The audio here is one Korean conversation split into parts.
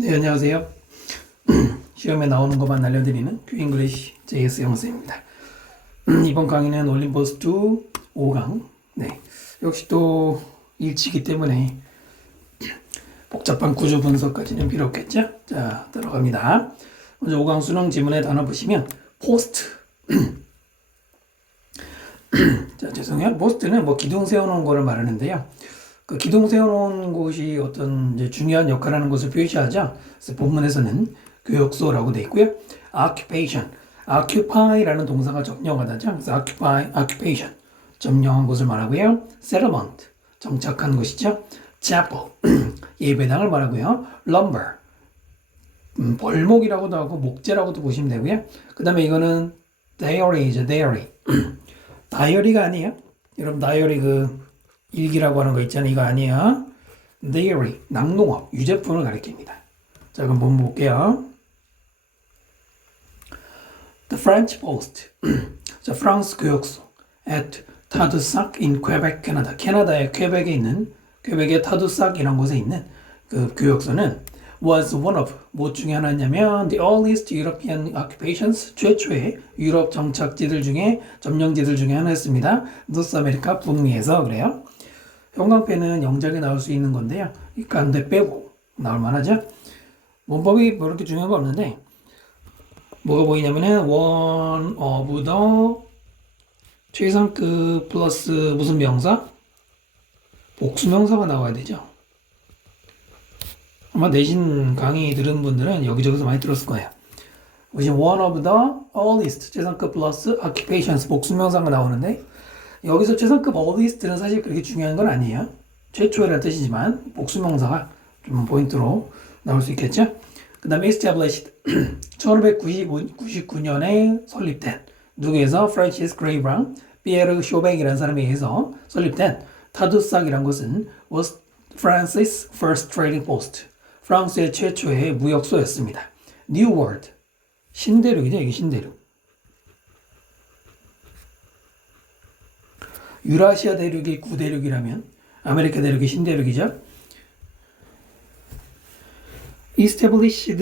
네, 안녕하세요. 시험에 나오는 것만 알려드리는 큐잉글리시 JS 영어입니다. 이번 강의는 올림포스2 5강. 네, 역시 또 일치기 때문에 복잡한 구조 분석까지는 필요 없겠죠? 자, 들어갑니다. 먼저 5강 수능 지문의 단어 보시면 포스트. 자, 죄송해요. 포스트는 뭐 기둥 세워놓은 거를 말하는데요. 그 기둥 세워놓은 곳이 어떤 이제 중요한 역할을 하는 것을 표시하죠. 그래서 본문에서는 교역소라고 되어 있고요. occupation, occupy라는 동사가 점령하다죠. 그래서 occupation, 점령한 곳을 말하고요. settlement, 정착한 곳이죠. chapel, 예배당을 말하고요. lumber, 벌목이라고도 하고 목재라고도 보시면 되고요. 그 다음에 이거는 diary죠, diary. 다이어리가 아니에요. 여러분 다이어리 그 일기라고 하는 거 있잖아요. 이거 아니에요. diary, 낙농업, 유제품을 가리킵니다. 자, 그럼 한번 볼게요. The French Post. 자, 프랑스 교역소 at Tadoussac in Quebec, 캐나다. 캐나다의 퀘벡에 있는 퀘벡의 타두삭이라는 곳에 있는 그 교역소는 was one of 뭐 중에 하나냐면 the earliest European occupations 최초의 유럽 정착지들 중에 점령지들 중에 하나였습니다. 노스 아메리카 북미에서 그래요. 형광펜은 영작에 나올 수 있는 건데요. 이 가운데 빼고 나올 만하죠. 문법이 뭐 이렇게 중요한 거 없는데 뭐가 보이냐면은 one of the 최상급 플러스 무슨 명사? 복수명사가 나와야 되죠. 아마 내신 강의 들은 분들은 여기저기서 많이 들었을 거예요. 보시면 one of the earliest 최상급 플러스 occupations 복수명사가 나오는데 여기서 최상급 earliest는 사실 그렇게 중요한 건 아니에요. 최초라는 뜻이지만 복수명사가 좀 포인트로 나올 수 있겠죠. 그 다음에 established 1599년에 설립된 누구에서 프란시스 그레이브랑 피에르 쇼뱅이라는 사람에 의해서 설립된 타두삭이란 것은 was France's first trading post. 프랑스의 최초의 무역소였습니다. New World. 신대륙이죠, 이게 신대륙. 유라시아 대륙이 구대륙이라면 아메리카 대륙이 신대륙이죠. established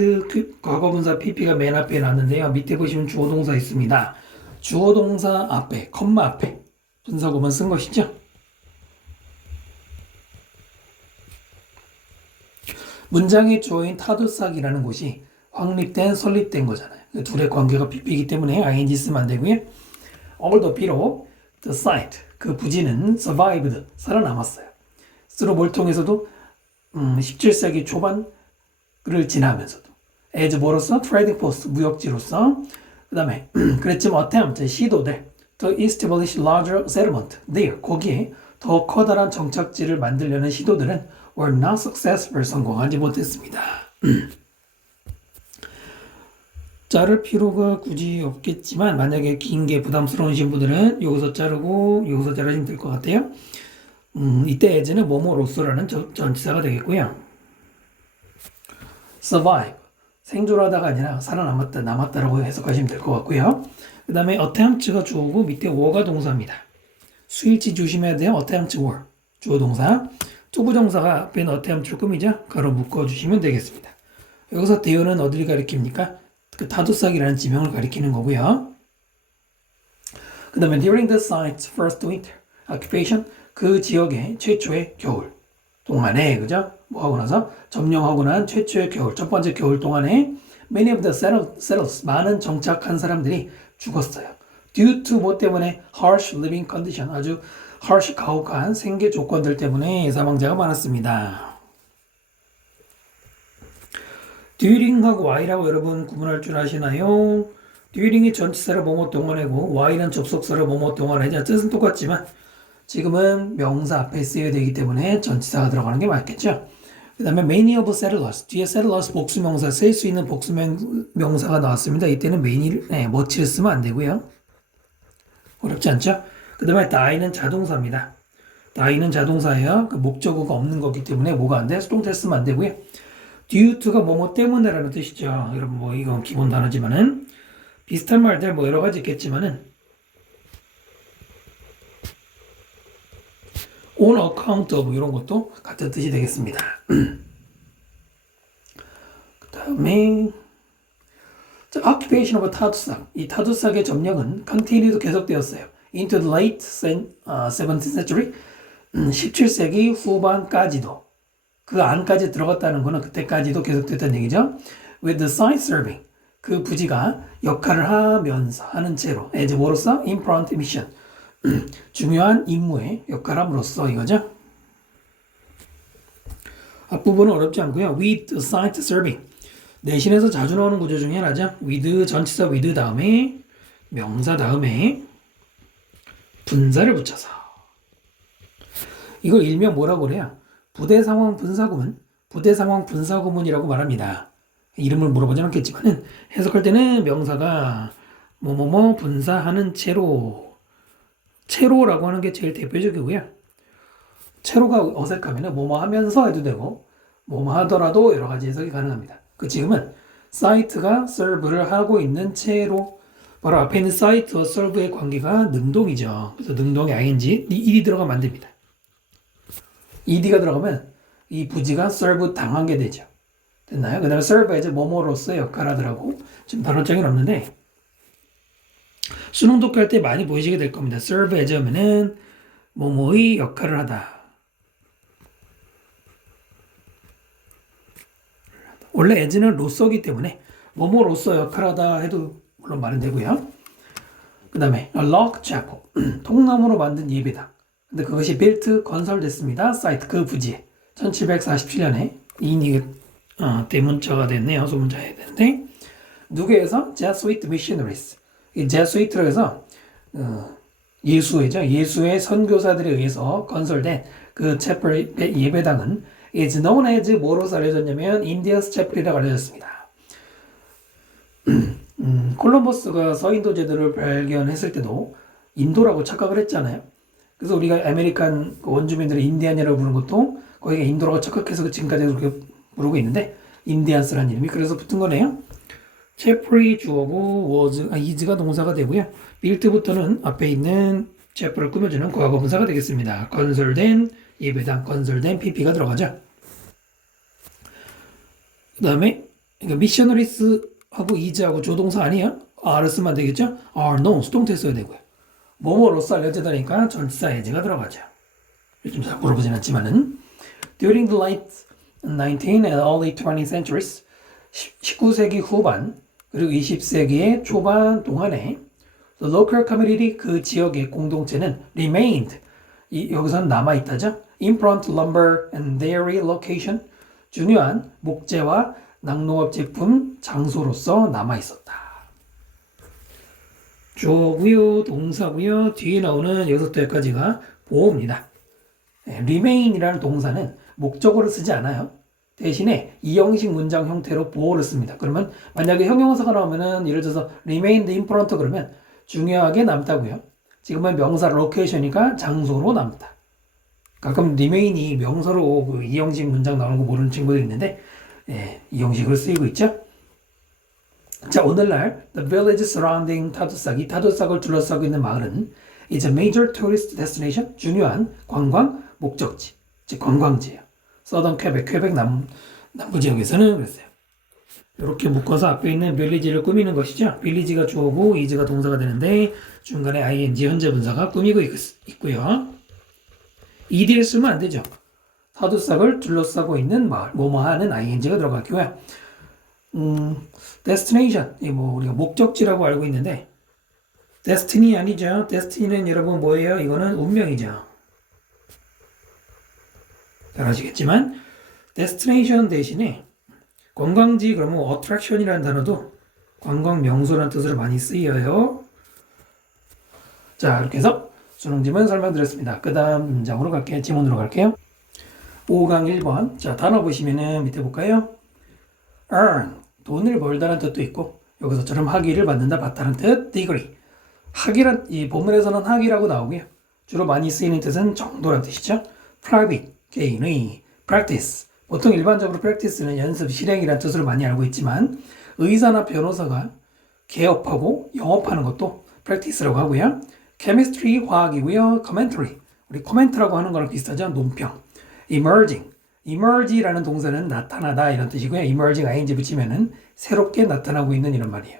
과거분사 pp가 맨 앞에 놨는데요. 밑에 보시면 주어 동사 있습니다. 주어 동사 앞에, 컴마 앞에 분사구문 쓴 것이죠. 문장의 주어인 타두삭이라는 곳이 확립된, 설립된 거잖아요. 둘의 관계가 pp이기 때문에 ing 쓰면 안 되고요. although 비록 the site, 그 부지는 survived, 살아남았어요. 스스로 뭘 통해서도 17세기 초반을 지나면서도 as 뭐로서? trading post, 무역지로서 그 다음에 그랬지만 attempt, 시도들 to establish larger settlement there, 거기에 더 커다란 정착지를 만들려는 시도들은 were not successful, 성공하지 못했습니다. 자를 필요가 굳이 없겠지만 만약에 긴 게 부담스러우신 분들은 여기서 자르고 여기서 자르시면 될 것 같아요. 이때 as는 뭐뭐로서라는 전치사가 되겠고요. survive, 생존하다가 아니라 살아남았다, 남았다라고 해석하시면 될 것 같고요. 그 다음에 attempt가 주어고 밑에 were가 동사입니다. 수일치 조심해야 돼요. attempt were, 주어 동사. 투부정사가 앞에 attempt를 꾸미죠. 가로 묶어주시면 되겠습니다. 여기서 대요는 어디를 가리킵니까? 그 타두삭이라는 지명을 가리키는 거고요. 그 다음에 during the site's first winter occupation, 그 지역의 최초의 겨울 동안에, 그죠? 뭐 하고 나서 점령하고 난 최초의 겨울, 첫 번째 겨울 동안에 many of the settlers, 많은 정착한 사람들이 죽었어요. due to 뭐 때문에 harsh living condition, 아주 harsh, 가혹한 생계 조건들 때문에 사망자가 많았습니다. during하고 while하고 여러분 구분할 줄 아시나요? during이 전치사를 뭐뭐 동안이고 while은 접속사를 뭐뭐 동안이자 뜻은 똑같지만 지금은 명사 앞에 쓰여야 되기 때문에 전치사가 들어가는 게 맞겠죠. 그 다음에 many of settlers, 뒤에 settlers 복수명사 쓸 수 있는 복수명사가 나왔습니다. 이때는 many를, much를 쓰면 안 되고요. 어렵지 않죠? 그 다음에 die는 자동사입니다. die는 자동사예요. 그 목적어가 없는 거기 때문에 뭐가 안 돼? 수동태 쓰면 안 되고요. due to가 뭐뭐 때문에라는 뜻이죠. 여러분 뭐 이건 기본 단어지만은 비슷한 말들 뭐 여러 가지 있겠지만은 on account of 이런 것도 같은 뜻이 되겠습니다. 다음에 자, occupation of 타두삭. 이 타두삭의 점령은 continued 계속되었어요. into the late 17th century 17세기 후반까지도 그 안까지 들어갔다는 거는 그때까지도 계속됐다는 얘기죠. with the site serving 그 부지가 역할을 하면서 하는 채로 as 뭐로서 important mission 중요한 임무의 역할함으로써 이거죠. 앞부분은 어렵지 않고요. with the site serving 내신에서 자주 나오는 구조 중에 하나죠. with 전치사 with 다음에 명사 다음에 분사를 붙여서 이걸 일명 뭐라고 그래요? 부대 상황 분사구문, 부대 상황 분사구문이라고 말합니다. 이름을 물어보진 않겠지만은 해석할 때는 명사가 뭐뭐뭐 분사하는 채로라고 하는 게 제일 대표적이고요. 채로가 어색하면은 뭐뭐 하면서 해도 되고 뭐뭐 하더라도 여러 가지 해석이 가능합니다. 그 지금은 사이트가 serve를 하고 있는 채로 바로 앞에 있는 사이트와 serve의 관계가 능동이죠. 그래서 능동에 ing, ed이 들어가면 안 됩니다. ed가 들어가면 이 부지가 serve 당하게 되죠. 됐나요? 그 다음에 serve as 뭐뭐로서 역할하더라고. 지금 단어장이 없는데 수능 독해할 때 많이 보이시게 될 겁니다. serve as 하면은 뭐뭐의 역할을 하다. 원래 as는 로서기 때문에 뭐뭐로서 역할하다 해도 물론 말은 되고요. 그 다음에 a log chapel 통나무로 만든 예배당. 근데 그것이 built 건설됐습니다. 사이트 그 부지에 1747년에 이게 대문자가 됐네요. 소문자 해야 되는데 누구에서 Jesuit missionaries 이 Jesuit로 해서 예수의 선교사들에 의해서 건설된 그 채플 예배당은 is known as 뭐로서 알려졌냐면 인디언스 채플이라고 알려졌습니다. 콜럼버스가 서인도 제도를 발견했을 때도 인도라고 착각을 했잖아요. 그래서 우리가 아메리칸 원주민들을 인디안이라고 부르는 것도 거기가 인도라고 착각해서 지금까지 그렇게 부르고 있는데 인디안스라는 이름이 그래서 붙은 거네요. 채플이 주어고 is가 동사가 되고요. built부터는 앞에 있는 채플을 꾸며주는 과거분사가 되겠습니다. 건설된 예배당, 건설된 pp가 들어가죠. 그 다음에 missionaries하고 is하고 조동사 아니에요? r을 쓰면 되겠죠? are known, 수동태 써야 되고요. 뭐뭐로서 알려지다니까 전치사 as가 들어가죠. 요즘 잘 물어보진 않지만은 During the late 19th and early 20th centuries 19세기 후반 그리고 20세기의 초반 동안에 the local community 그 지역의 공동체는 remained 여기서는 남아있다죠. import lumber and dairy location 중요한 목재와 낙농업 제품 장소로서 남아있었다. 주어고요, 동사고요. 뒤에 나오는 6개까지가 보호입니다. remain이라는 동사는 목적어를 쓰지 않아요. 대신에 이형식 문장 형태로 보호를 씁니다. 그러면 만약에 형용사가 나오면은 예를 들어서 remained important 그러면 중요하게 남다고요. 지금은 명사 location이니까 장소로 남다. 가끔 remain이 명사로 그 이형식 문장 나오는 거 모르는 친구들이 있는데 이형식으로 쓰이고 있죠. 자, 오늘날 the village surrounding 타두삭, 이 타두삭을 둘러싸고 있는 마을은 is a major tourist destination, 중요한 관광 목적지, 즉 관광지예요. 서던 퀘벡 남부 지역에서는 그랬어요. 이렇게 묶어서 앞에 있는 village를 꾸미는 것이죠. village가 주어고 is가 동사가 되는데 중간에 ing 현재 분사가 꾸미고 있고요. ed를 쓰면 안 되죠. 타두삭을 둘러싸고 있는 마을, 뭐뭐 하는 ing가 들어갔고요. destination, 우리가 목적지라고 알고 있는데 destiny 아니죠. destiny는 여러분 뭐예요? 이거는 운명이죠. 잘 아시겠지만 destination 대신에 관광지 그러면 attraction이라는 단어도 관광 명소라는 뜻으로 많이 쓰여요. 자, 이렇게 해서 수능지문 설명드렸습니다. 그 다음 문장으로 갈게요. 지문으로 갈게요. 5강 1번. 자, 단어 보시면은 밑에 볼까요? earn, 돈을 벌다는 뜻도 있고 여기서처럼 학위를 받는다, 받다는 뜻, degree. 학위란 이 본문에서는 학위라고 나오고요. 주로 많이 쓰이는 뜻은 정도란 뜻이죠. private, 개인의, practice. 보통 일반적으로 practice는 연습, 실행이라는 뜻으로 많이 알고 있지만 의사나 변호사가 개업하고 영업하는 것도 practice라고 하고요. chemistry, 화학이고요. commentary, 우리 코멘트라고 하는 거랑 비슷하죠. 논평. emerging, emerge라는 동사는 나타나다 이런 뜻이고요. emerging ing 붙이면은 새롭게 나타나고 있는 이런 말이에요.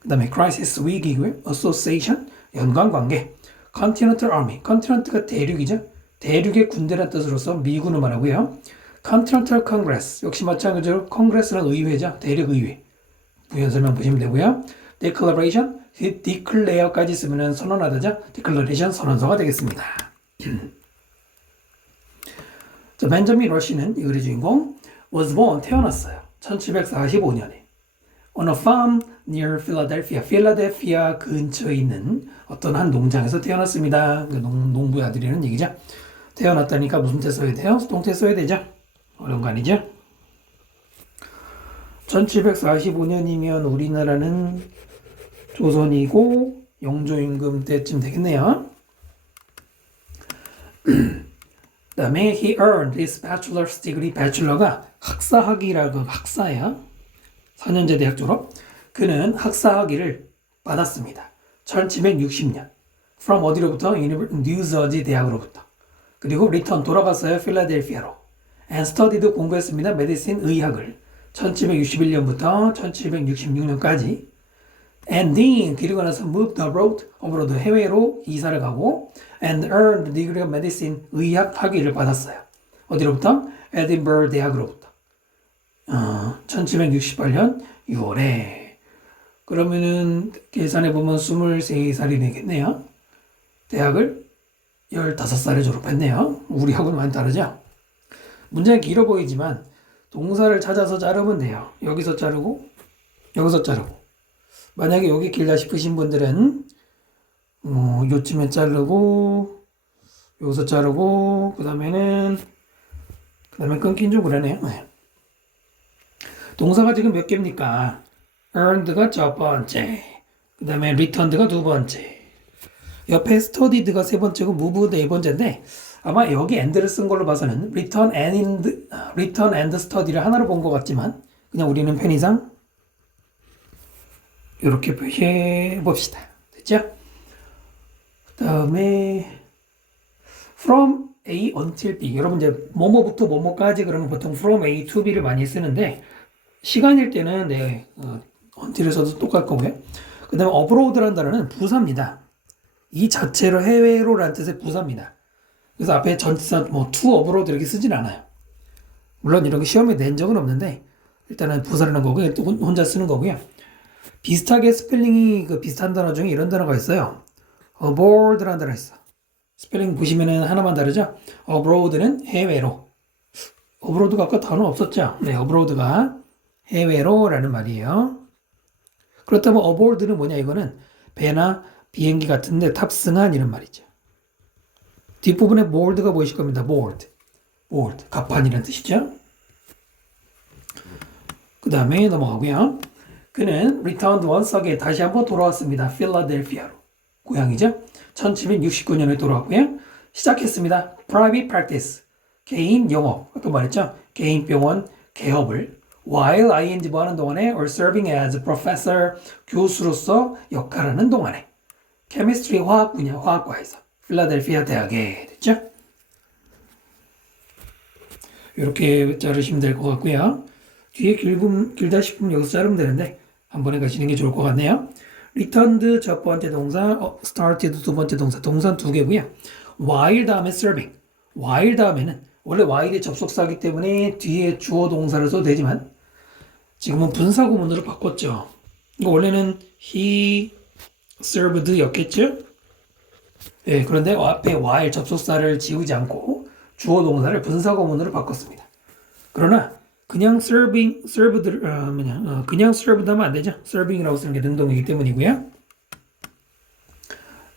그 다음에 crisis 위기고요. association 연관관계. continental army continent가 대륙이죠. 대륙의 군대라는 뜻으로서 미군을 말하고요. continental congress 역시 마찬가지로 congress는 의회죠. 대륙 의회. 부연 설명 보시면 되고요. declaration declare까지 쓰면 선언하다죠. declaration 선언서가 되겠습니다. 자, 벤저민 러시는 이 글의 주인공 was born 태어났어요. 1745년에 on a farm near Philadelphia. 필라델피아 근처에 있는 어떤 한 농장에서 태어났습니다. 그 농부의 아들이라는 얘기죠. 태어났다니까 무슨 태 써야 돼요? 수동태 써야 되죠. 어려운 거 아니죠? 1745년이면 우리나라는 조선이고 영조임금 때쯤 되겠네요. 그 다음에 he earned his bachelor's degree. bachelor가 학사학위라고 학사야. 4년제 대학 졸업. 그는 학사학위를 받았습니다. 1760년. from 어디로부터? 뉴저지 대학으로부터. 그리고 return 돌아갔어요. 필라델피아로. and studied 공부했습니다. medicine 의학을. 1761년부터 1766년까지. and then 그리고 나서 moved abroad 해외로 이사를 가고 and earned the degree of medicine 의학 학위를 받았어요. 어디로부터? 에딘버러 대학으로부터. 1768년 6월에. 그러면은 계산해 보면 23살이 되겠네요. 대학을 15살에 졸업했네요. 우리하고는 많이 다르죠? 문장이 길어 보이지만 동사를 찾아서 자르면 돼요. 여기서 자르고 여기서 자르고. 만약에 여기 길다 싶으신 분들은 요쯤에 자르고 여기서 자르고 그 다음에 끊긴 좀 그러네요. 네. 동사가 지금 몇 개입니까? earned가 첫 번째, 그 다음에 returned가 두 번째, 옆에 studied가 세 번째고 moved 네 번째인데 아마 여기 and를 쓴 걸로 봐서는 return and study를 하나로 본 것 같지만 그냥 우리는 편의상 이렇게 표시해 봅시다. 됐죠? 그 다음에 from A until B. 여러분 이제 뭐뭐부터 뭐뭐까지 그러면 보통 from A to B를 많이 쓰는데 시간일 때는 until에서도 똑같을 거고요. 그 다음에 abroad라는 단어는 부사입니다. 이 자체로 해외로라는 뜻의 부사입니다. 그래서 앞에 전치사 to abroad 이렇게 쓰진 않아요. 물론 이런 거 시험에 낸 적은 없는데 일단은 부사라는 거고요. 또 혼자 쓰는 거고요. 비슷하게 스펠링이 비슷한 단어 중에 이런 단어가 있어요. abroad라는 단어가 있어. 스펠링 보시면은 하나만 다르죠? abroad는 해외로. abroad가 아까 단어 없었죠? 네, abroad가 해외로라는 말이에요. 그렇다면 aboard는 뭐냐? 이거는 배나 비행기 같은데 탑승한 이런 말이죠. 뒷부분에 board가 보이실 겁니다. board. 갑판이라는 뜻이죠. 그 다음에 넘어가고요. 그는 returned once again 다시 한번 돌아왔습니다. 필라델피아로. 고향이죠. 1769년에 돌아왔고요. 시작했습니다. private practice. 개인 영업. 아까 말했죠. 개인 병원 개업을 while ing 뭐 하는 동안에 or serving as professor 교수로서 역할하는 동안에 chemistry 화학 분야 화학과에서 필라델피아 대학에 됐죠. 이렇게 자르시면 될 것 같고요. 뒤에 길다 싶으면 여기서 자르면 되는데 한 번에 가시는 게 좋을 것 같네요. returned 첫 번째 동사, started 두 번째 동사, 동사는 두 개고요. while 다음에 serving. while 다음에는 원래 while이 접속사이기 때문에 뒤에 주어 동사를 써도 되지만 지금은 분사 구문으로 바꿨죠. 이거 원래는 he served 였겠죠? 네, 그런데 앞에 while 접속사를 지우지 않고 주어 동사를 분사 구문으로 바꿨습니다. 그러나 그냥 그냥 served 하면 안 되죠. serving이라고 쓰는 게 능동이기 때문이고요.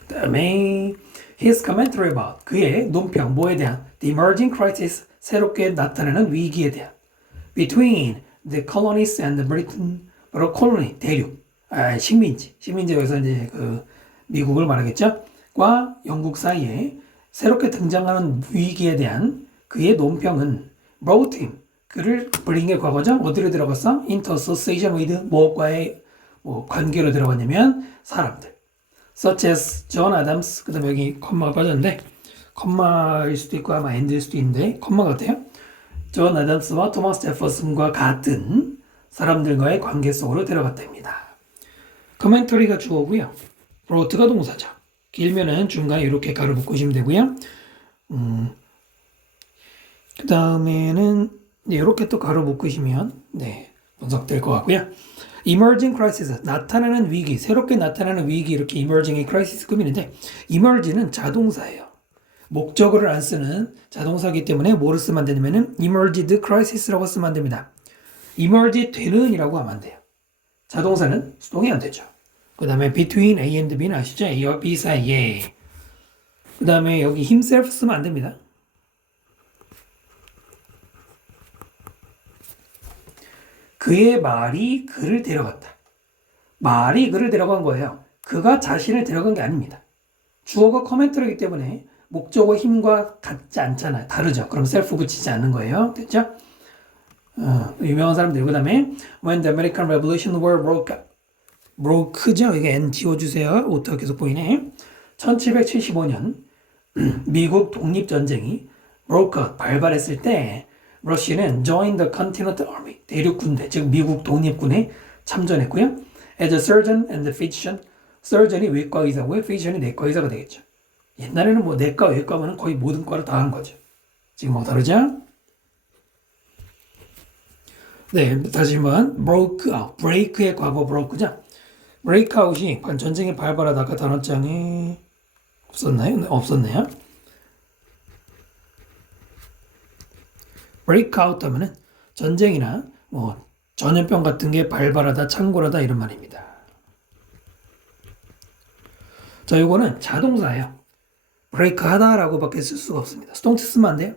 그 다음에 his commentary about 그의 논평 뭐에 대한 the emerging crisis 새롭게 나타나는 위기에 대한 between the colonies and Britain 바로 콜로니 대륙 식민지 여기서 이제 미국을 말하겠죠. 과 영국 사이에 새롭게 등장하는 위기에 대한 그의 논평은 brought him 그를 bring의 과거죠. 어디로 들어갔어? into association with 뭐과의 관계로 들어갔냐면 사람들 such as John Adams 그 다음에 여기 컴마가 빠졌는데 컴마일 수도 있고 아마 end일 수도 있는데 컴마 같아요. 존 애덤스와 토마스 제퍼슨과 같은 사람들과의 관계 속으로 데려갔답니다. 커멘터리가 주어고요. 브로트가 동사죠. 길면은 중간에 이렇게 가로 묶으시면 되고요. 그 다음에는 이렇게 또 가로 묶으시면 분석될 것 같고요. emerging crisis, 나타나는 위기, 새롭게 나타나는 위기, 이렇게 emerging이 crisis급인데 emerge는 자동사예요. 목적어를 안 쓰는 자동사이기 때문에 뭐를 쓰면 안 되냐면은 emerged crisis라고 쓰면 안 됩니다. emerge 되는 이라고 하면 안 돼요. 자동사는 수동이 안 되죠. 그 다음에 between A and B는 아시죠? A와 B 사이에. 그 다음에 여기 himself 쓰면 안 됩니다. 그의 말이 그를 데려갔다. 말이 그를 데려간 거예요. 그가 자신을 데려간 게 아닙니다. 주어가 커멘터리이기 때문에 목적어 힘과 같지 않잖아요. 다르죠. 그럼 self 붙이지 않는 거예요. 됐죠? 유명한 사람들. 그 다음에 When the American Revolution War broke죠? 이게 N 지워주세요. 오타가 계속 보이네. 1775년 미국 독립전쟁이 broke out, 발발했을 때 러시아는 joined the Continental Army, 대륙군대, 즉 미국 독립군에 참전했고요. As a surgeon and a physician, surgeon이 외과 의사고요. physician이 내과 의사가 되겠죠. 옛날에는 뭐 내과, 외과면 거의 모든 과를 다 한 거죠. 지금 뭐 다르죠? 네, 다시 한번 broke out, break의 과거 broke죠. break out이 전쟁이 발발하다가 단어장에 없었나요? 네, 없었네요. break out 하면은 전쟁이나 뭐 전염병 같은 게 발발하다, 창궐하다 이런 말입니다. 자, 요거는 자동사예요. break 하다라고 밖에 쓸 수가 없습니다. 수동태 쓰면 안 돼요.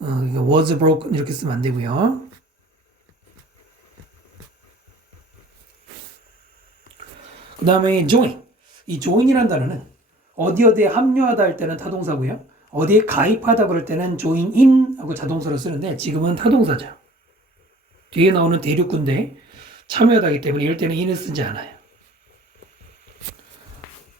was broken 이렇게 쓰면 안 되고요. 그 다음에 join. 이 join이라는 단어는 어디에 합류하다 할 때는 타동사고요. 어디에 가입하다 그럴 때는 join in 하고 자동사로 쓰는데 지금은 타동사죠. 뒤에 나오는 대륙군대에 참여하다기 때문에 이럴 때는 in을 쓰지 않아요.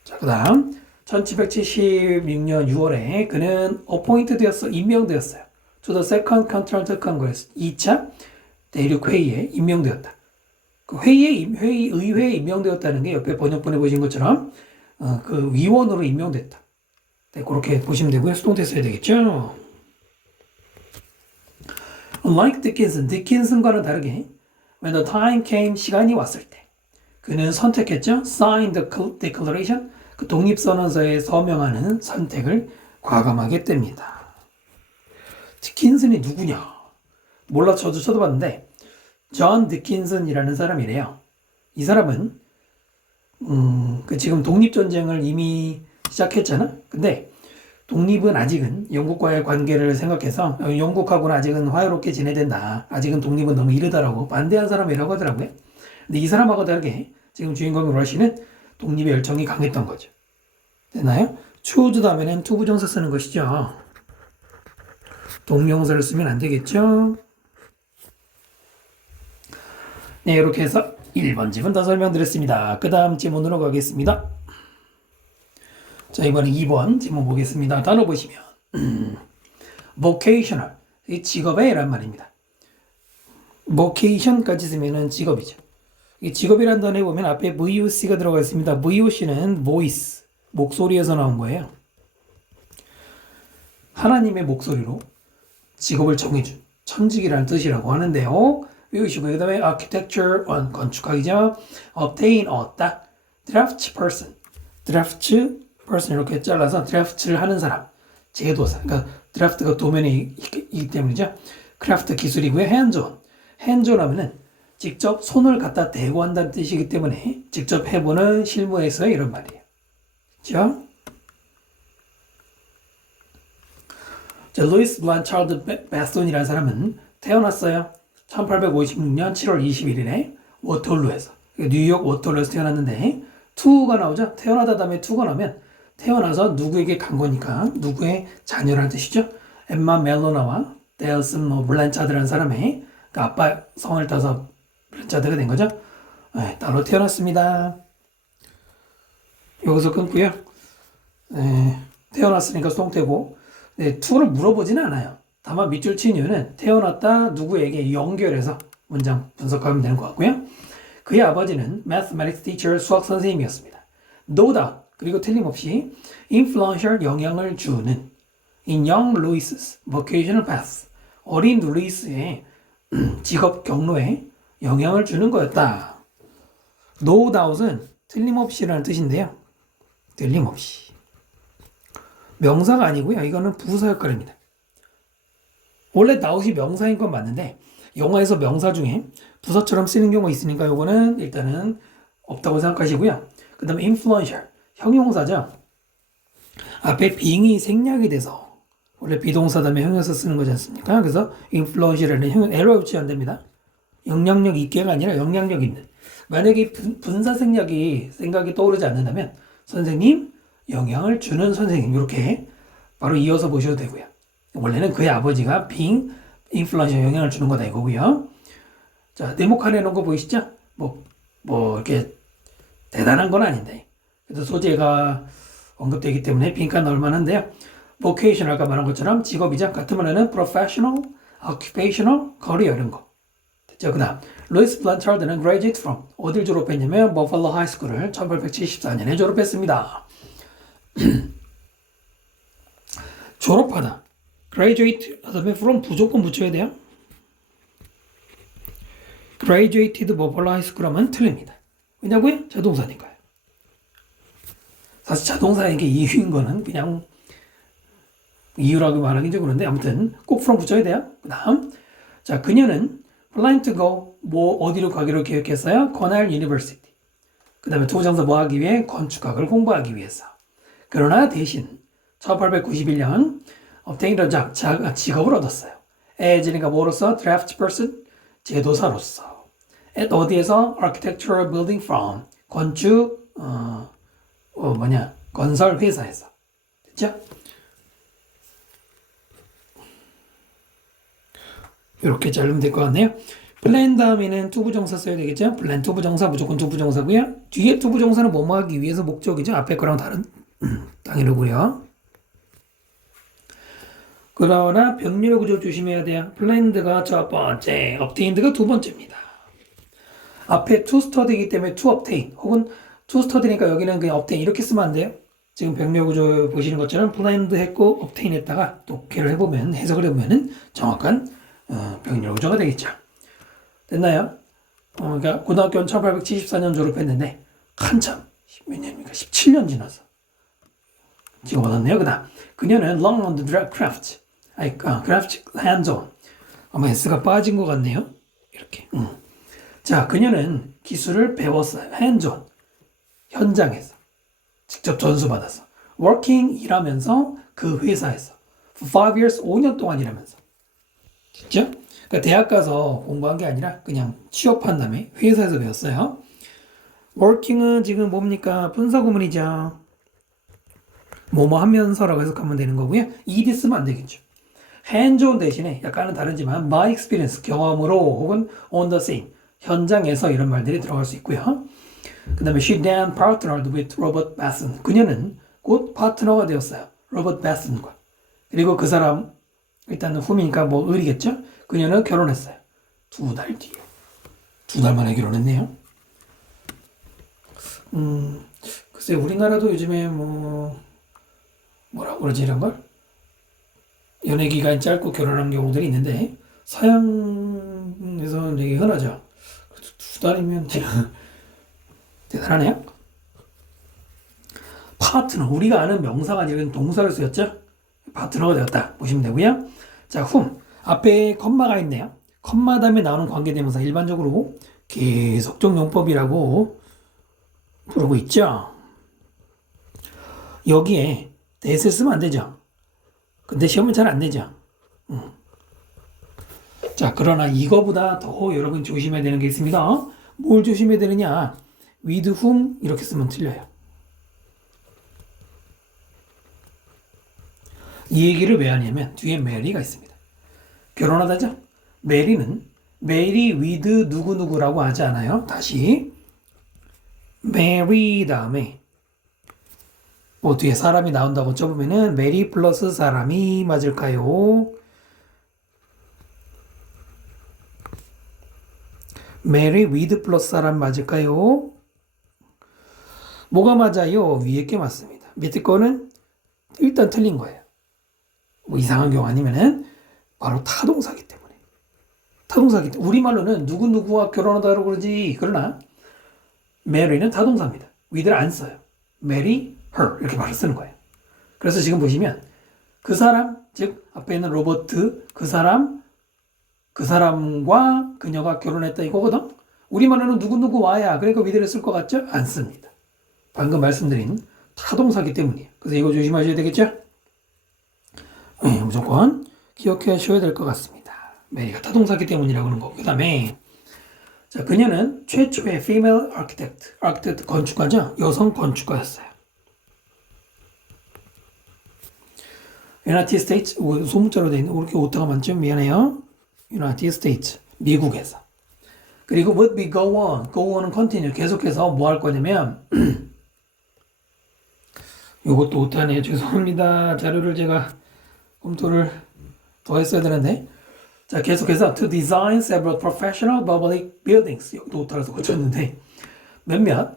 자, 그 다음 1776년 6월에 그는 appointed 되었어, 임명되었어요. to the second continental congress, 2차 대륙회의에 임명되었다. 그 의회에 임명되었다는 게 옆에 번역본에 보신 것처럼 그 위원으로 임명됐다. 네, 그렇게 보시면 되고요. 수동태 써야 되겠죠. Unlike Dickinson과는 다르게 when the time came, 시간이 왔을 때 그는 선택했죠. Sign the declaration, 그 독립선언서에 서명하는 선택을 과감하게 뗍니다. 디킨슨이 누구냐? 몰라, 저도 쳐다봤는데 존 디킨슨이라는 사람이래요. 이 사람은 지금 독립전쟁을 이미 시작했잖아. 근데 독립은 아직은 영국과의 관계를 생각해서 영국하고는 아직은 화해롭게 지내야 된다. 아직은 독립은 너무 이르다라고 반대한 사람이라고 하더라고요. 근데 이 사람하고 다르게 지금 주인공인 러시는 독립의 열정이 강했던 거죠. 됐나요? choose 다음에는 to 부정사 쓰는 것이죠. 동명사를 쓰면 안 되겠죠. 네, 이렇게 해서 1번 지문 다 설명드렸습니다. 그 다음 지문으로 가겠습니다. 자, 이번에 2번 지문 보겠습니다. 단어 보시면 vocational, 이 직업의 란 말입니다. vocation까지 쓰면은 직업이죠. 이 직업이라는 단어에 보면 앞에 VOC가 들어가 있습니다. VOC는 voice, 목소리에서 나온 거예요. 하나님의 목소리로 직업을 정해준 천직이라는 뜻이라고 하는데요. 외우시고요. 그 다음에 architecture, 건축학이죠. obtain, 얻다. draft person 이렇게 잘라서 draft를 하는 사람. 제도사. 그러니까 draft가 도면에 있기 때문이죠. craft 기술이고요. hands-on 하면은 직접 손을 갖다 대고 한다는 뜻이기 때문에 직접 해보는 실무에서 이런 말이에요. 그렇죠? 자, 루이스 블란차드 베손이라는 사람은 태어났어요. 1856년 7월 21일에 워털루에서, 뉴욕 워털루에서 태어났는데 투가 나오죠. 태어나다 다음에 투가 나오면 태어나서 누구에게 간 거니까 누구의 자녀라는 뜻이죠. 엠마 멜로나와 델슨 블란차드라는 사람의 그 아빠 성을 따서 블란차드가 된 거죠. 네, 따로 태어났습니다. 여기서 끊고요. 네, 태어났으니까 수동태고, 네, 투를 물어보지는 않아요. 다만 밑줄 친 이유는 태어났다 누구에게 연결해서 문장 분석하면 되는 것 같고요. 그의 아버지는 mathematics teacher 수학 선생님이었습니다. No doubt 그리고 틀림없이 influential 영향을 주는 in young Louis's vocational path 어린 루이스의 직업 경로에 영향을 주는 거였다. No doubt은 틀림없이라는 뜻인데요. 틀림없이 명사가 아니고요. 이거는 부사 역할입니다. 원래 doubt이 명사인 건 맞는데 영어에서 명사 중에 부사처럼 쓰는 경우가 있으니까 이거는 일단은 없다고 생각하시고요. 그 다음에 influential 형용사죠. 앞에 being이 생략이 돼서 원래 비동사 다음에 형용사 쓰는 거지 않습니까? 그래서 influential이라는 형용 L와 붙이면 안 됩니다. 영향력 있게가 아니라 영향력 있는. 만약에 분사 생략이 생각이 떠오르지 않는다면 선생님, 영향을 주는 선생님 이렇게 바로 이어서 보셔도 되고요. 원래는 그의 아버지가 being influential 영향을 주는 거다 이거고요. 자, 네모칸에 놓은 거 보이시죠? 뭐 이렇게 대단한 건 아닌데 그래도 소재가 언급되기 때문에 빈칸 넣을 만한데요. vocation 아까 말한 것처럼 직업이죠. 같은 말에는 professional, occupational, career 이런 거. 됐죠? 그 다음 루이스 블란차르드는 graduate from 어딜 졸업했냐면 버팔로 하이스쿨을 1874년에 졸업했습니다. 졸업하다 graduate 하다음에 from 무조건 붙여야 돼요. graduated 버팔로 하이스쿨 하면 틀립니다. 왜냐고요? 자동사니까요. 사실 자동사에게 이유인 거는 그냥 이유라고 말하긴 좀 그런데 아무튼 꼭 from 붙여야 돼요. 그 다음 자 그녀는 plan to go 어디로 가기로 계획했어요? Cornell University. 그 다음에 도정사 뭐 하기 위해? 건축학을 공부하기 위해서. 그러나 대신 1891년 obtained a job 직업을 얻었어요. as니까 뭐로서? draft person 제도사로서. at 어디에서? architectural building firm 건축 건설 회사에서. 됐죠? 이렇게 자르면 될 것 같네요. plan 다음에는 투부정사 써야 되겠죠? plan 투부정사 무조건 투부정사고요. 뒤에 투부정사는 뭐뭐 하기 위해서 목적이죠. 앞에 거랑 다른 당연하고요. 그러나 병렬 구조 조심해야 돼요. planned가 첫 번째, obtained가 두 번째입니다. 앞에 to study이기 때문에 to obtain 혹은 to study니까 여기는 그냥 obtain 이렇게 쓰면 안 돼요. 지금 병렬 구조 보시는 것처럼 planned 했고 obtain 했다가 독해를 해보면 해석을 해보면 정확한 병렬 구조가 되겠죠. 됐나요? 그러니까 고등학교는 1874년 졸업했는데 한참 몇 년입니까? 17년 지나서 지금 얻었네요. 그다음 그녀는 long on the craft, craft hands-on. 아마 S가 빠진 것 같네요. 이렇게. 자, 그녀는 기술을 배웠어요. hands-on 현장에서 직접 전수받아서 working 일하면서 그 회사에서 for 5 years 5년 동안 일하면서. 진짜? 그러니까 대학 가서 공부한 게 아니라 그냥 취업한 다음에 회사에서 배웠어요. working은 지금 뭡니까? 분사구문이죠. 뭐뭐 하면서라고 해석하면 되는 거고요. ed 쓰면 안 되겠죠. hands-on 대신에 약간은 다르지만 my experience 경험으로 혹은 on the scene 현장에서 이런 말들이 들어갈 수 있고요. 그 다음에 she then partnered with Robert Basson. 그녀는 곧 파트너가 되었어요. 로버트 베슨과. 그리고 그 사람 일단은 후미니까 뭐 을이겠죠? 그녀는 결혼했어요. 2달 뒤에. 2달 만에 결혼했네요. 글쎄 우리나라도 요즘에 뭐라고 그러지 이런 걸? 연애 기간이 짧고 결혼한 경우들이 있는데 서양에서는 되게 흔하죠. 2달이면 대단하네요. 파트너 우리가 아는 명사가 아니라 동사를 쓰였죠. 파트너가 되었다 보시면 되고요. 자, whom 앞에 컴마가 있네요. 컴마 다음에 나오는 관계대명사 일반적으로 계속적 용법이라고 부르고 있죠. 여기에 that을 쓰면 안 되죠. 근데 시험은 잘 안 내죠. 자, 그러나 이거보다 더 여러분 조심해야 되는 게 있습니다. 뭘 조심해야 되느냐? with whom 이렇게 쓰면 틀려요. 이 얘기를 왜 하냐면 뒤에 mary가 있습니다. 결혼하다죠? mary는 marry with 누구누구라고 하지 않아요. 다시 marry 다음에 뒤에 사람이 나온다고 쳐보면은 marry 플러스 사람이 맞을까요? marry with 플러스 사람 맞을까요? 뭐가 맞아요? 위에 게 맞습니다. 밑에 거는 일단 틀린 거예요. 뭐 이상한 경우 아니면은 바로 타동사기 때문에. 타동사기 때문에. 우리말로는 누구누구와 결혼하다고 그러지. 그러나 marry는 타동사입니다. with를 안 써요. marry her 이렇게 말을 쓰는 거예요. 그래서 지금 보시면 그 사람, 즉 앞에 있는 로버트, 그 사람과 그녀가 결혼했다 이거거든. 우리말로는 누구누구 와야 그러니까 with를 쓸 것 같죠? 안 씁니다. 방금 말씀드린 타동사기 때문이에요. 그래서 이거 조심하셔야 되겠죠? 네, 무조건 기억하셔야 될 것 같습니다. 메리가 타동사기 때문이라고 하는 거. 그 다음에 자, 그녀는 최초의 female architect 건축가죠. 여성 건축가였어요. United States 소문자로 되어 있는 이렇게 오타가 많죠. 미안해요. United States 미국에서. 그리고 would be go on은 continue 계속해서 뭐 할 거냐면 이것도 오타네요. 죄송합니다. 자료를 제가 검토를 더 했어야 되는데 자 계속해서 to design several professional public buildings 여기도 오타라서 고쳤는데 몇몇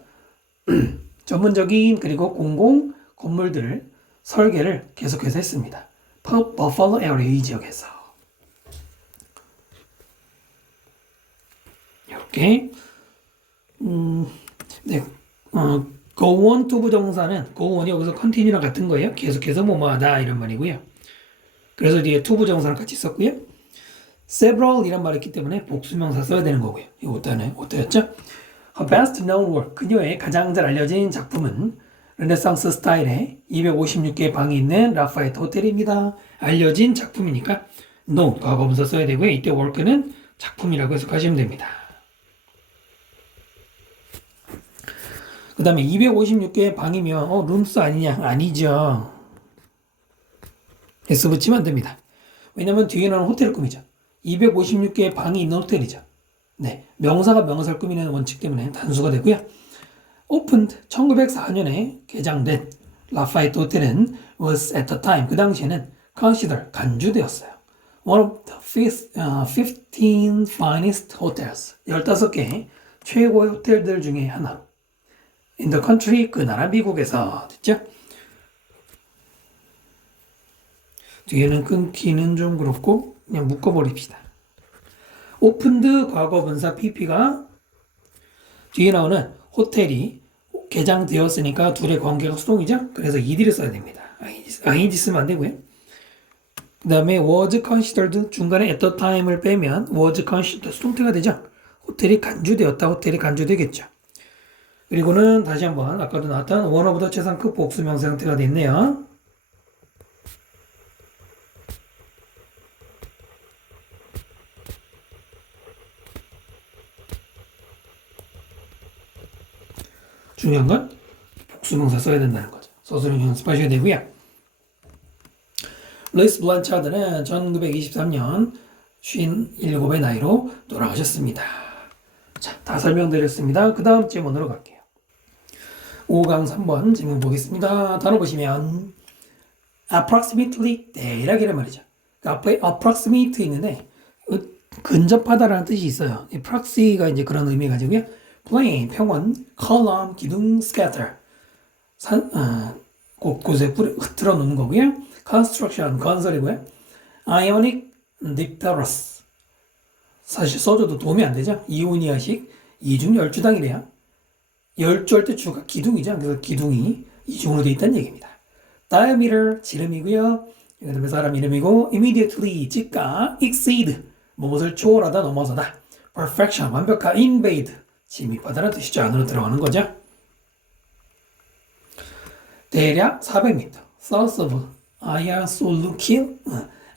전문적인 그리고 공공 건물들을 설계를 계속해서 했습니다. 버팔로 에어리어 이 지역에서 이렇게 네, go on to 부정사는 go on이 여기서 continue랑 같은 거예요. 계속해서 뭐뭐하다 이런 말이고요. 그래서 뒤에 to 부정사랑 같이 썼고요. several 이란 말이 있기 때문에 복수명사 써야 되는 거고요. 이거 오타였죠? Her best known work 그녀의 가장 잘 알려진 작품은 르네상스 스타일의 256개의 방이 있는 라파에트 호텔입니다. 알려진 작품이니까 known 과거분사 써야 되고요. 이때 work는 작품이라고 해석하시면 됩니다. 그 다음에 256개의 방이면 룸스 아니냐? 아니죠. S 붙이면 안 됩니다. 왜냐면 뒤에는 호텔 꿈이죠. 256개의 방이 있는 호텔이죠. 네, 명사가 명사를 꾸미는 원칙 때문에 단수가 되고요. opened 1904년에 개장된 라파에트 호텔은 was at the time 그 당시에는 considered 간주되었어요. One of the 15 finest hotels 15개 최고의 호텔들 중에 하나로 in the country 그 나라 미국에서 됐죠? 뒤에는 끊기는 좀 그렇고 그냥 묶어버립시다. 오픈드 과거분사 pp가 뒤에 나오는 호텔이 개장되었으니까 둘의 관계가 수동이죠. 그래서 ed를 써야 됩니다. ing 쓰면 안 되고요. 그 다음에 was considered 중간에 at the time을 빼면 was considered 수동태가 되죠. 호텔이 간주되었다. 호텔이 간주되겠죠. 그리고는 다시 한번 아까도 나왔던 one of the 최상급 복수명사 형태가 됐네요. 중요한 건 복수명사 써야 된다는 거죠. 서술형 연습하셔야 되고요. 루이스 블란차드는 1923년 57의 나이로 돌아가셨습니다. 자, 다 설명드렸습니다. 그 다음 질문으로 갈게요. 5강 3번 질문 보겠습니다. 단어 보시면 approximately 대략이란 말이죠. 그 앞에 approximate 있는데 근접하다라는 뜻이 있어요. 이 proxy가 이제 그런 의미 가지고요. plain 평원, column 기둥, scatter 곳곳에 흐트러 놓는 거고요. construction 건설이고요. ionic diphthorus 사실 써줘도 도움이 안 되죠. 이오니아식 이중 열주당이래요. 열주할 때 주가 기둥이죠. 그래서 기둥이 이중으로 되어 있다는 얘기입니다. diameter 지름이고요. 그 다음에 사람 이름이고 immediately 즉각 exceed 무엇을 초월하다 넘어서다 perfection 완벽한 invade 침입하다는 뜻이죠. 안으로 들어가는 거죠. 대략 400m south of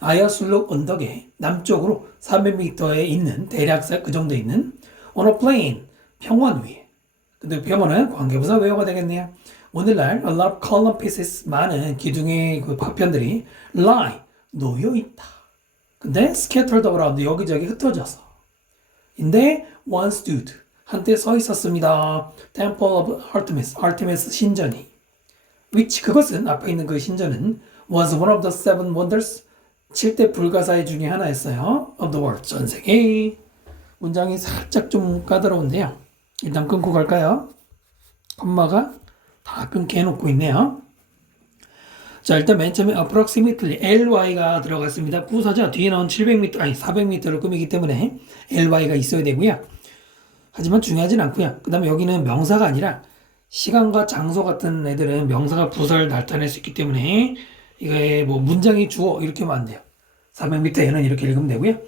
아야술룩 언덕의 남쪽으로 300m에 있는 대략 그 정도에 있는 on a plain 평원 위에. 근데 평원은 관계부사 외워가 되겠네요. 오늘날 a lot of column pieces 많은 기둥의 그 파편들이 lie 놓여 있다. 근데 scattered around 여기저기 흩어져서. 인데 one stood 한때 서 있었습니다. Temple of Artemis 신전이. which 그것은 앞에 있는 그 신전은 was one of the seven wonders 7대 불가사의 중에 하나였어요. of the world 전 세계. 문장이 살짝 좀 까다로운데요. 일단 끊고 갈까요? 컴마가 다 끊게 해놓고 있네요. 자, 일단 맨 처음에 approximately ly가 들어갔습니다. 부사죠. 뒤에 나온 700m, 아니 400m를 꾸미기 때문에 ly가 있어야 되고요. 하지만 중요하진 않고요. 그 다음에 여기는 명사가 아니라 시간과 장소 같은 애들은 명사가 부사를 나타낼 수 있기 때문에 이게 뭐 문장이 주어 이렇게 하면 안 돼요. 400m에는 이렇게 읽으면 되고요.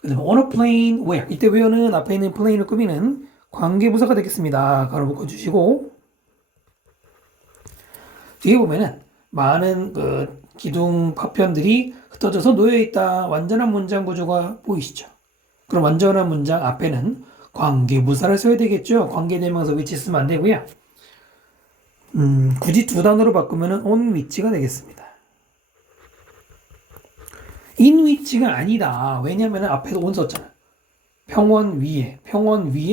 그 다음에 on a plane where, 이때 where는 앞에 있는 plane을 꾸미는 관계부사가 되겠습니다. 가로 묶어주시고, 뒤에 보면은 많은 그 기둥 파편들이 흩어져서 놓여있다. 완전한 문장 구조가 보이시죠? 그럼 완전한 문장 앞에는 관계부사를 써야 되겠죠? 관계대명사 위치 쓰면 안 되고요. 굳이 두 단어로 바꾸면은 on 위치가 되겠습니다. in 위치가 아니다. 왜냐면은 앞에도 on 썼잖아. 평원 위에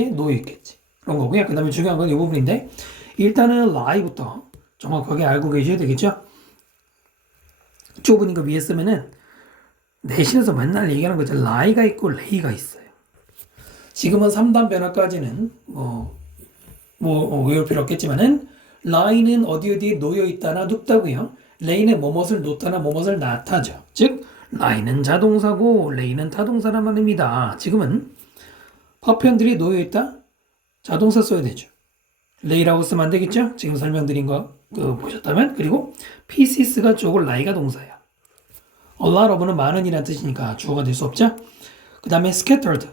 놓여 있겠지. 그런 거고요. 그 다음에 중요한 건 이 부분인데, 일단은 lie부터 정확하게 알고 계셔야 되겠죠? 좁으니까 위에 쓰면은 내신에서 맨날 얘기하는 거죠. lie가 있고 lay가 있어요. 지금은 3단 변화까지는 외울 필요 없겠지만은 lie는 어디에 놓여 있다나 눕다고요. lay는 뭐뭇을 놓다나 뭐뭇을 나타죠. 즉 lie는 자동사고 lay는 타동사란 말입니다. 지금은 파편들이 놓여 있다. 자동사 써야 되죠. lay라고 쓰면 안 되겠죠? 지금 설명드린 거 보셨다면. 그리고 pieces가 주어고 lie가 동사야. a lot of는 많은이라는 뜻이니까 주어가 될 수 없죠? 그 다음에 scattered.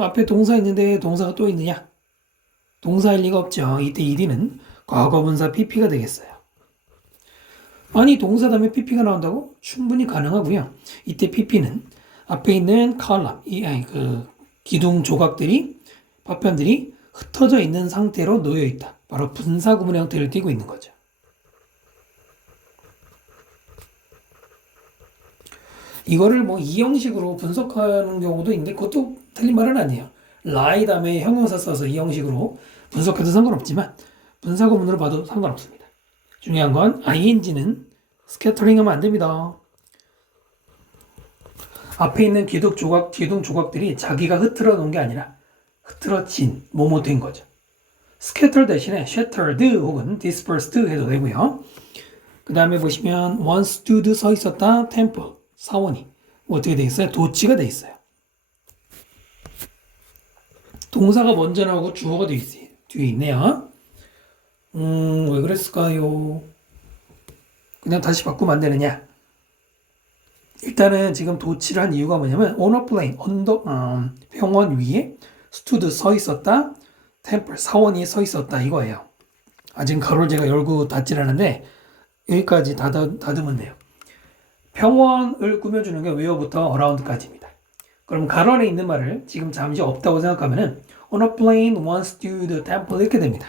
앞에 동사 있는데 동사가 또 있느냐? 동사일 리가 없죠. 이때 ed는 과거분사 pp가 되겠어요. 아니 동사 다음에 pp가 나온다고? 충분히 가능하고요. 이때 pp는 앞에 있는 컬럼, 그 기둥 조각들이 파편들이 흩어져 있는 상태로 놓여 있다. 바로 분사 구문의 형태를 띠고 있는 거죠. 이거를 뭐 이 형식으로 분석하는 경우도 있는데 그것도 틀린 말은 아니에요. lie 다음에 형용사 써서 이 형식으로 분석해도 상관없지만 분사 구문으로 봐도 상관없습니다. 중요한 건 ing는 스캐터링 하면 안 됩니다. 앞에 있는 기둥 조각들이 자기가 흐트러 놓은 게 아니라 흐트러진, 뭐뭐 된 거죠. scatter 대신에 shattered 혹은 dispersed 해도 되고요. 그 다음에 보시면 once stood 서 있었다, temple, 사원이 어떻게 돼 있어요? 도치가 돼 있어요. 동사가 먼저 나오고 주어가 뒤에 있네요. 왜 그랬을까요? 그냥 다시 바꾸면 안 되느냐? 일단은 지금 도치를 한 이유가 뭐냐면 on a plane, 평원 위에 stood 서 있었다, temple 사원이 서 있었다 이거예요. 아직 가로를 제가 열고 닫질 않은데 여기까지 닫으면 돼요. 평원을 꾸며주는 게 where부터 around까지입니다. 그럼 가로 안에 있는 말을 지금 잠시 없다고 생각하면은 on a plane once stood temple 이렇게 됩니다.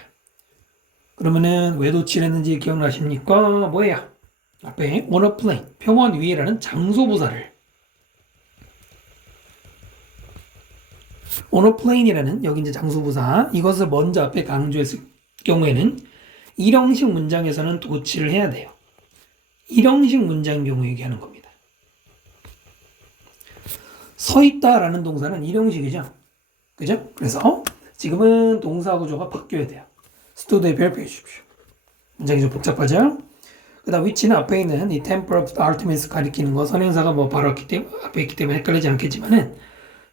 그러면은 왜 도치를 했는지 기억나십니까? 뭐예요? 앞에 on a plane, 평원 위에라는 장소 부사를 on a plane이라는 여기 이제 장소 부사 이것을 먼저 앞에 강조했을 경우에는 일형식 문장에서는 도치를 해야 돼요. 일형식 문장인 경우 얘기하는 겁니다. 서 있다라는 동사는 일형식이죠. 그죠? 그래서 지금은 동사 구조가 바뀌어야 돼요. stood에 별표해 주십시오. 문장이 좀 복잡하죠? 그 다음 위치는 앞에 있는 이 temple of Artemis 가리키는 거 선행사가 뭐 바로 앞에 있기 때문에 헷갈리지 않겠지만은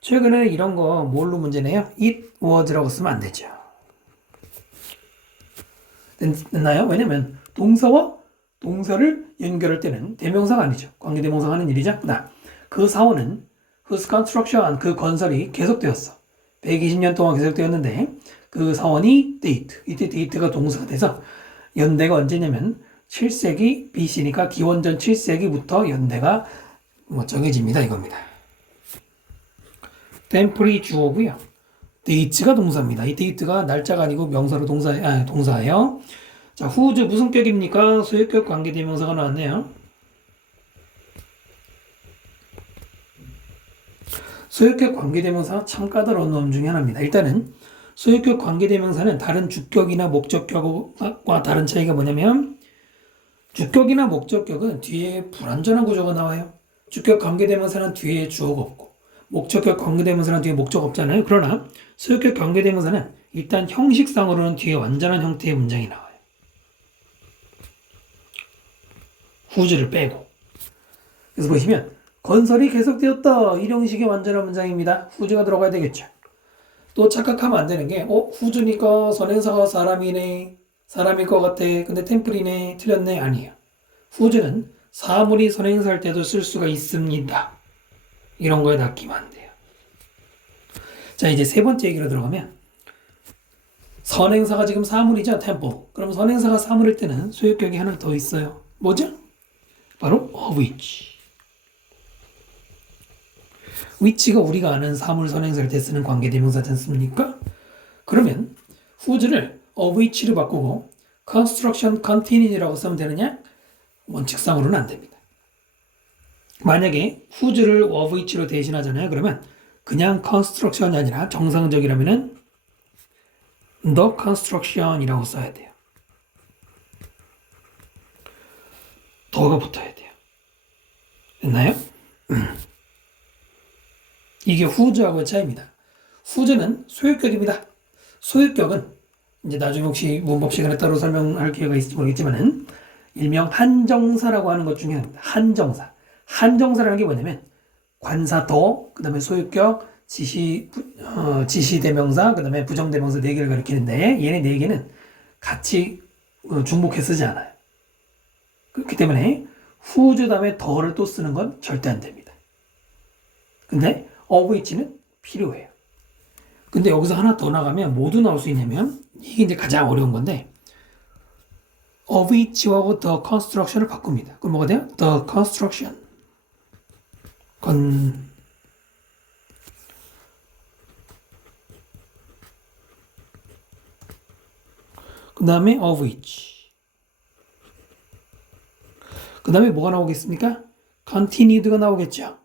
최근에 이런 거 뭘로 문제 내요? it was라고 쓰면 안 되죠. 됐나요? 왜냐면 동사와 동사를 연결할 때는 대명사가 아니죠. 관계대명사가 하는 일이죠. 그다음 그 사원은 whose construction 그 건설이 계속되었어. 120년 동안 계속되었는데 그 사원이 date 이때 date가 동사가 돼서 연대가 언제냐면 7세기 BC니까 기원전 7세기부터 연대가 정해집니다. 이겁니다. 템플이 주어고요. date가 동사입니다. 이 date가 날짜가 아니고 명사로 동사예요. 자, whose 무슨 격입니까? 소유격 관계대명사가 나왔네요. 소유격 관계대명사 참 까다로운 놈 중에 하나입니다. 일단은 소유격 관계대명사는 다른 주격이나 목적격과 다른 차이가 뭐냐면 주격이나 목적격은 뒤에 불완전한 구조가 나와요. 주격 관계대명사는 뒤에 주어가 없고 목적격 관계대명사는 뒤에 목적 없잖아요. 그러나 소유격 관계대명사는 일단 형식상으로는 뒤에 완전한 형태의 문장이 나와요. whose를 빼고. 그래서 보시면 건설이 계속되었다. 이 형식의 완전한 문장입니다. whose가 들어가야 되겠죠. 또 착각하면 안 되는 게 whose니까 선행사가 사람이네. 사람일 것 같아. 근데 템플이네. 틀렸네. 아니에요. whose는 사물이 선행사할 때도 쓸 수가 있습니다. 이런 거에 낚이면 안 돼요. 자, 이제 세 번째 얘기로 들어가면 선행사가 지금 사물이죠. temple. 그럼 선행사가 사물일 때는 소유격이 하나 더 있어요. 뭐죠? 바로 of which. which가 우리가 아는 사물 선행사일 때 쓰는 관계대명사지 않습니까? 그러면 whose를 of which로 바꾸고 construction continued라고 쓰면 되느냐? 원칙상으로는 안 됩니다. 만약에 whose를 of which로 대신하잖아요. 그러면 그냥 construction이 아니라 정상적이라면은 the construction이라고 써야 돼요. 더가 붙어야 돼요. 됐나요? 이게 whose하고의 차이입니다. whose는 소유격입니다. 소유격은 이제 나중에 혹시 문법 시간에 따로 설명할 기회가 있을지 모르겠지만은 일명 한정사라고 하는 것 중에 하나입니다. 한정사. 한정사라는 게 뭐냐면 관사 더, 그 다음에 소유격, 지시대명사, 그 다음에 부정대명사 4개를 가리키는데 얘네 4개는 같이 중복해 쓰지 않아요. 그렇기 때문에 whose 다음에 더를 또 쓰는 건 절대 안 됩니다. 근데 of which는 필요해요. 근데 여기서 하나 더 나가면 뭐도 나올 수 있냐면 이게 이제 가장 어려운 건데 of which하고 the construction을 바꿉니다. 그럼 뭐가 돼요? the construction. 그 다음에 of which. 그 다음에 뭐가 나오겠습니까? continued가 나오겠죠.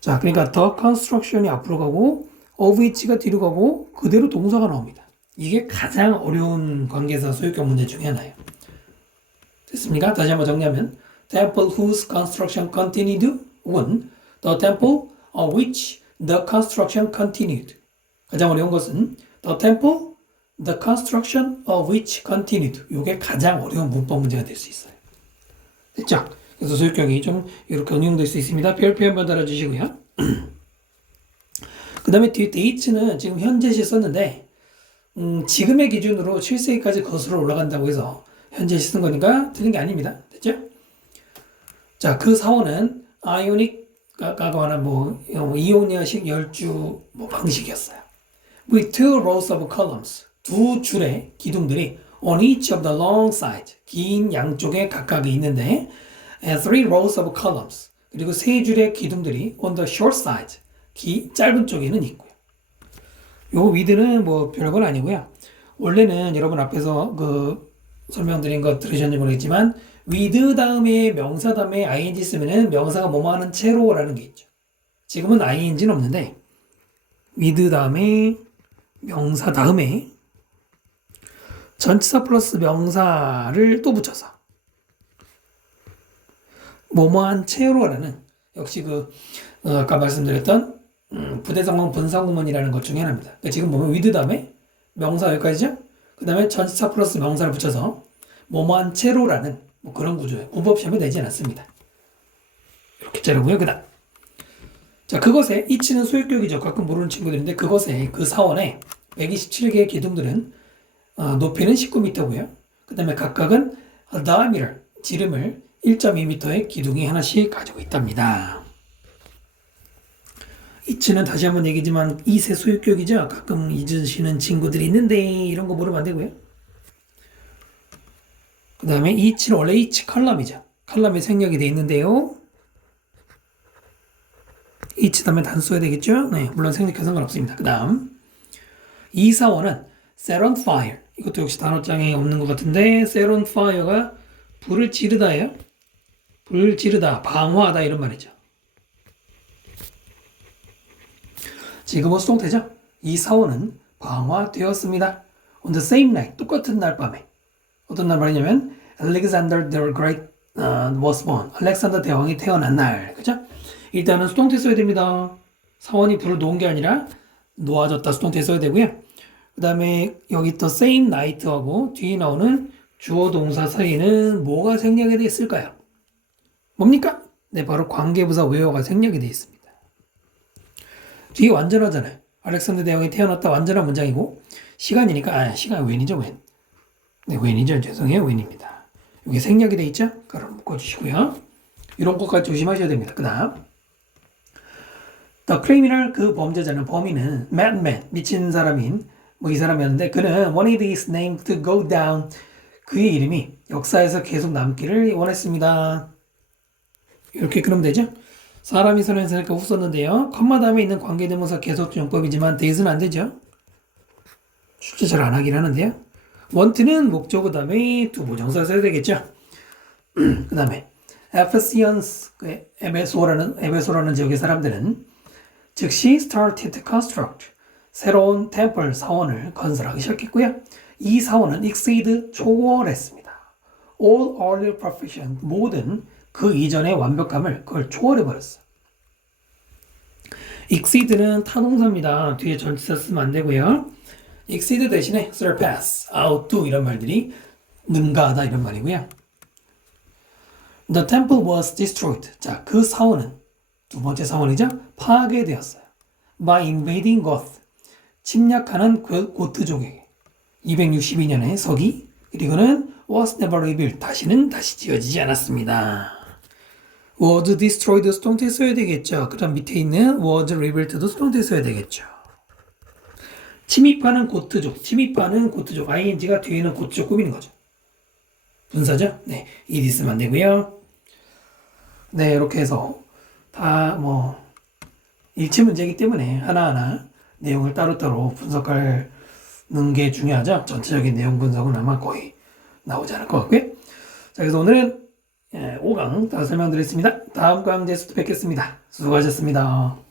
자, 그러니까 the construction이 앞으로 가고 of which가 뒤로 가고 그대로 동사가 나옵니다. 이게 가장 어려운 관계사 소유격 문제 중에 하나예요. 됐습니까? 다시 한번 정리하면 temple whose construction continued 혹은 the temple of which the construction continued. 가장 어려운 것은 the temple, the construction of which continued. 이게 가장 어려운 문법 문제가 될 수 있어요. 됐죠? 그래서 소유격이 좀 이렇게 응용될 수 있습니다. 별 표현만 달아주시고요. 그 다음에 뒤에 date는 지금 현재시 썼는데 지금의 기준으로 7세기까지 거슬러 올라간다고 해서 현재시 쓴 거니까 틀린 게 아닙니다. 됐죠? 자, 그 사원은 아이오닉과 관한 이오니아식 열주 방식이었어요. With two rows of columns. 두 줄의 기둥들이 on each of the long sides. 긴 양쪽에 각각 있는데 and three rows of columns. 그리고 세 줄의 기둥들이 on the short side. 짧은 쪽에는 있고요. 요 with는 별건 아니고요. 원래는 여러분 앞에서 설명드린 거 들으셨는지 모르겠지만 with 다음에 명사 다음에 ing 쓰면은 명사가 뭐뭐 하는 채로라는 게 있죠. 지금은 ing는 없는데 with 다음에 명사 다음에 전치사 플러스 명사를 또 붙여서 뭐뭐한 채로라는 역시 아까 말씀드렸던 부대성공 분사구문이라는 것 중에 하나입니다. 그러니까 지금 보면 with 다음에 명사 여기까지죠? 그 다음에 전치사 플러스 명사를 붙여서 뭐뭐한 채로라는 그런 구조예요. 문법 시험에 내지 않았습니다. 이렇게 자르고요. 그 다음 자, 그것에 이치는 소유격이죠. 가끔 모르는 친구들인데 그것에 그 사원에 127개의 기둥들은 높이는 19m고요. 그 다음에 각각은 diameter, 지름을 1.2m의 기둥이 하나씩 가지고 있답니다. 이치는 다시 한번 얘기지만 이세 소유격이죠. 가끔 잊으시는 친구들이 있는데 이런 거 모르면 안 되고요. 그 다음에 이치는 원래 이치 컬럼이죠. 컬럼에 생략이 되어 있는데요. 이치 다음에 단수 써야 되겠죠. 네, 물론 생략해서 상관없습니다. 그 다음 이 사원은 set on fire. 이것도 역시 단어장에 없는 것 같은데 set on fire가 불을 지르다예요. 불을 지르다, 방화하다 이런 말이죠. 지금은 수동태죠. 이 사원은 방화되었습니다. On the same night, 똑같은 날 밤에. 어떤 날 말이냐면 Alexander the Great was born. 알렉산더 대왕이 태어난 날. 그죠? 일단은 수동태 써야 됩니다. 사원이 불을 놓은 게 아니라 놓아졌다 수동태 써야 되고요. 그 다음에 여기 또 same night하고 뒤에 나오는 주어 동사 사이에는 뭐가 생략이 되어 있을까요? 뭡니까? 네, 바로 관계부사 where가 생략이 되어 있습니다. 뒤에 완전하잖아요. 알렉산더 대왕이 태어났다 완전한 문장이고 시간이니까 시간 when이죠 when. 네, when이죠. 죄송해요. when입니다. 여기 생략이 되어 있죠? 가로 묶어주시고요. 이런 것까지 조심하셔야 됩니다. 그 다음 The criminal 그 범죄자는 범인은 madman 미친 사람인 뭐 이 사람이었는데 그는 wanted his name to go down 그의 이름이 역사에서 계속 남기를 원했습니다. 이렇게 그러면 되죠? 사람이 선행사니까 후 썼는데요. 컴마 다음에 있는 관계대명사 계속용법이지만 that은 안 되죠. 출제 잘 안 하긴 하는데요. want는 목적어 다음에 두 부정사 써야 되겠죠. 그 다음에 Ephesians 에베소라는 지역의 사람들은 즉시 started to construct 새로운 템플 사원을 건설하기 시작했고요. 이 사원은 exceed 초월했습니다. All earlier perfection 모든 그 이전의 완벽함을 그걸 초월해 버렸어. exceed는 타동사입니다. 뒤에 전치사 쓰면 안 되고요. exceed 대신에 surpass, outdo 이런 말들이 능가하다 이런 말이고요. The temple was destroyed. 자, 그 사원은 두 번째 사원이죠. 파괴되었어요. By invading Goth. 침략하는 고트족에게. 262년에 서기 그리고는 was never rebuilt. 다시 지어지지 않았습니다. was destroyed 수동태 써야 되겠죠. 그 다음 밑에 있는 was rebuilt도 수동태 써야 되겠죠. 침입하는 고트족 ing가 뒤에 있는 고트족 꾸미는 거죠. 분사죠? 네, 이 있으면 안 되고요. 네, 이렇게 해서 다 일치 문제이기 때문에 하나하나 내용을 따로따로 분석하는 게 중요하죠. 전체적인 내용 분석은 아마 거의 나오지 않을 것 같고요. 자, 그래서 오늘은 5강 다 설명드렸습니다. 다음 강제에서도 뵙겠습니다. 수고하셨습니다.